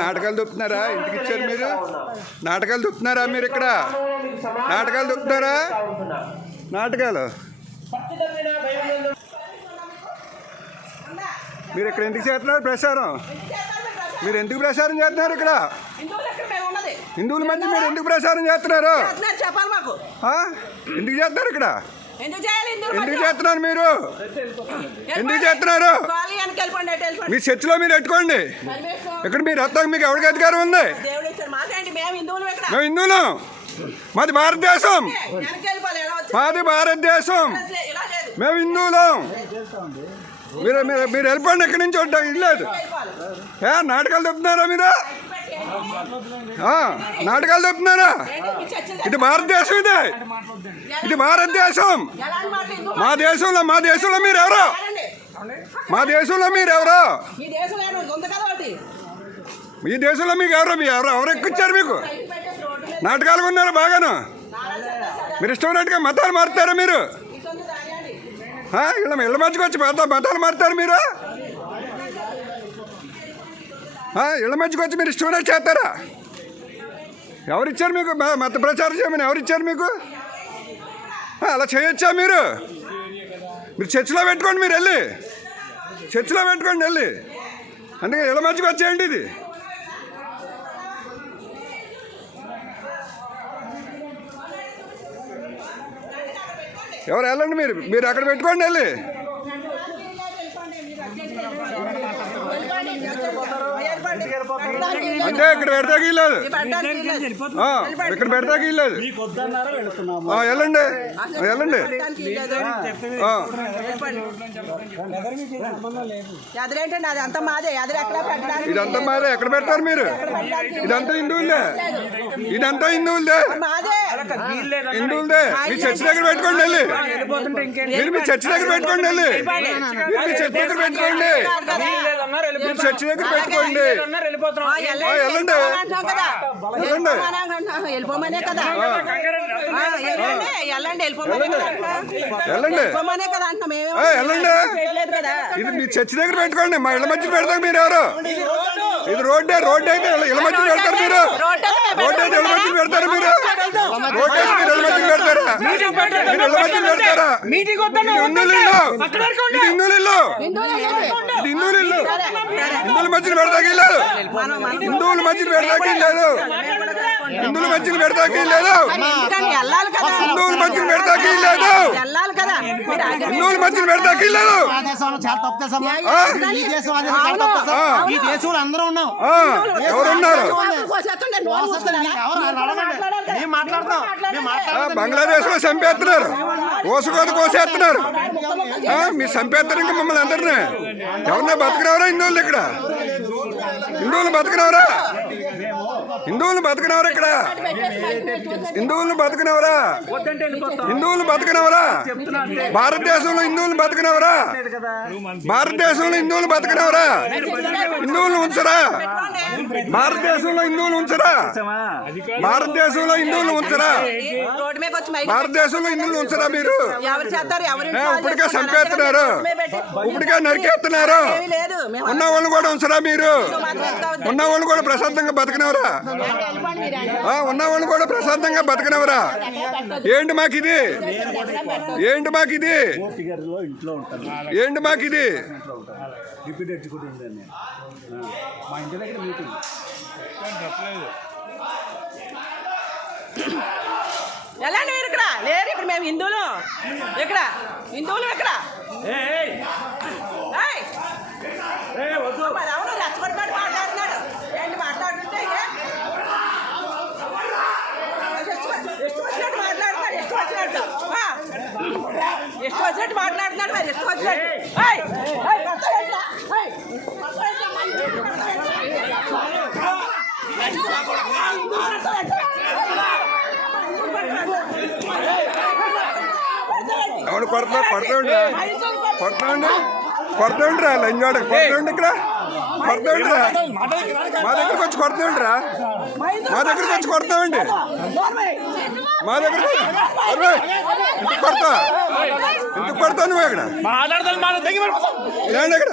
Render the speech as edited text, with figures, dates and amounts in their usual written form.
నాటకాలు దొప్పుతున్నారా? ఇంటికి ఇచ్చారు మీరు? నాటకాలు దొప్పుతున్నారా మీరు? ఇక్కడ నాటకాలు దొప్పుతున్నారా? నాటకాలు మీరు ఇక్కడ ఎందుకు చేస్తున్నారు ప్రచారం? మీరు ఎందుకు ప్రచారం చేస్తున్నారు? ఇక్కడ హిందువుల మధ్య మీరు ఎందుకు ప్రచారం చేస్తున్నారు? ఎందుకు చేస్తున్నారు? ఇక్కడ ఎందుకు చేస్తున్నారు మీరు? ఎందుకు చేస్తున్నారు? మీ చర్చిలో మీరు పెట్టుకోండి. ఇక్కడ మీరు వస్తాక మీకు ఎవరికి అధికారం ఉంది? మేము హిందువులం. మాది భారతదేశం. మాది భారతదేశం. మేము హిందువులం. మీరు మీరు మీరు వెళ్ళిపోండి. ఎక్కడి నుంచి ఉంటాం ఇల్లేదు. నాటకాలు చెప్తున్నారా మీరు? నాటకాలు చెప్తున్నారా? ఇది భారతదేశం. ఇది భారతదేశం. మా దేశంలో మీరు ఎవరో? మా దేశంలో మీరు ఎవరో? ఈ దేశంలో మీకు ఎవరు ఎక్కిచ్చారు? మీకు నాటకాలు ఉన్నారు బాగాను. మీరు ఇష్టమైనట్టుగా మతాలు మారుతారా మీరు? ఇళ్ళ మధ్యకి వచ్చి మతాలు మారుతారు మీరు? ఇళ్ళ మధ్యకి వచ్చి మీరు ఇష్టమైనట్టు చేస్తారా? ఎవరిచ్చారు మీకు మత ప్రచారం చేయమని? ఎవరిచ్చారు మీకు? అలా చేయొచ్చా మీరు? మీరు చర్చిలో పెట్టుకోండి. మీరు వెళ్ళి చర్చిలో పెట్టుకోండి వెళ్ళి. అందుకే ఇళ్ళ మధ్యకి వచ్చేయండి. ఇది ఎవరు వెళ్ళండి. మీరు అక్కడ పెట్టుకోండి వెళ్ళి. అంటే ఇక్కడ పెడతాకి ఇల్లేదు. ఇక్కడ పెడతాకి ఇల్లేదు. వెళ్ళండి వెళ్ళండి. ఇదంతా మాదే. ఎక్కడ పెడతారు మీరు? ఇదంతా హిందువులదే. ఇదంతా హిందువులదే. హిందువులదే. మీ చర్చి దగ్గర పెట్టుకోండి వెళ్ళి. మీరు మీ చర్చి దగ్గర పెట్టుకోండి వెళ్ళి. మీరు మీ చర్చి దగ్గర పెట్టుకోండి. మీరు చర్చి దగ్గర పెట్టుకోండి. వెళ్ళండి వెళ్ళండి. వెళ్ళిపోమనే కదా వెళ్ళండి. ఇది మీ చర్చి దగ్గర పెట్టుకోండి. మా ఇళ్ళ మధ్య పెడతాం. మీరు ఎవరు? ఇది రోడ్డు అయితే ఇళ్ళ మధ్య పెడతారు మీరు. రోడ్డు అయితే ఇళ్ళ మధ్య పెడతారు మీరు. రోడ్డు అయితే మీరు ఇళ్ళ మధ్య పెడతారా? మీరు ఇళ్ళ మధ్య పెడతారా? ఇది హిందువుల ఇల్లు. ఇది హిందువుల ఇల్లు. ఇది హిందువుల ఇల్లు. హిందువుల మధ్యన పెడతాకి లేదు. హిందువుల మధ్యన పెడతాకి లేదు. హిందువుల మధ్యన పెడతాకి లేదు. హిందువుల మధ్యన పెడతాకి లేదు. హిందువుల మధ్యన పెడతాకి లేదు. ఎవరున్నారు? బంగ్లాదేశ్ లో చంపేస్తున్నారు. కోసేస్తున్నారు. మీరు చంపేస్తారు ఇంకా మమ్మల్ని అందరినీ. ఎవరన్నా బతకనవరా హిందువులు? ఇక్కడ హిందువులు బతకనవరా? హిందువులు బతకనవరా? ఇక్కడ హిందువులు బతకనవరా? హిందువులు బతకనవరా? భారతదేశంలో హిందువులు బతకనవరా? భారతదేశంలో హిందువులు బతకనవరా? హిందువులు ఉంచరా? భారతదేశంలో హిందువులు ఉంచరా? భారతదేశంలో హిందువులు ఉంచరా? భారతదేశంలో హిందువులు ఉంచరా? మీరు ఇప్పటికే చంపేస్తున్నారు. ఇప్పటికే నరికేస్తున్నారు. ఉన్న వాళ్ళు కూడా ఉంచరా? మీరు ఉన్న వాళ్ళు కూడా ప్రశాంతంగా బతకనవరా? ఉన్న వాళ్ళు కూడా ప్రశాంతంగా బతకనవరా? ఏంటి మాకిది? ఏంటి మాకిది? ఏంటి మాకిది? ఎలా లేరు ఇక్కడ? లేరు. ఇప్పుడు మేము హిందువులు. ఇక్కడ హిందువులు ఇక్కడ అవును. రచ్చగొట్టుబడి మాట్లాడుతున్నాడు. ఏంటి మాట్లాడుతుంటే ಎಷ್ಟು వచ్చినట్టు మాట్లాడుతున్నాడు. ಎಷ್ಟು వచ్చినట్టు మాట్లాడుతున్నాడు. మరి ಎಷ್ಟು వచ్చినట్టు ఎవరు కొడుతుండ్రా లంజాడకు కొడుతుండి. ఇక్కడ కొడుతుండ్రా. మా దగ్గరకు వచ్చి కొడుతుండ్రా. మా దగ్గరకు వచ్చి కొడతామండి. మా దగ్గర ఇంటికి కొడతా. ఇంటికి కొడతా. నువ్వు ఇక్కడ లేండి. ఇక్కడ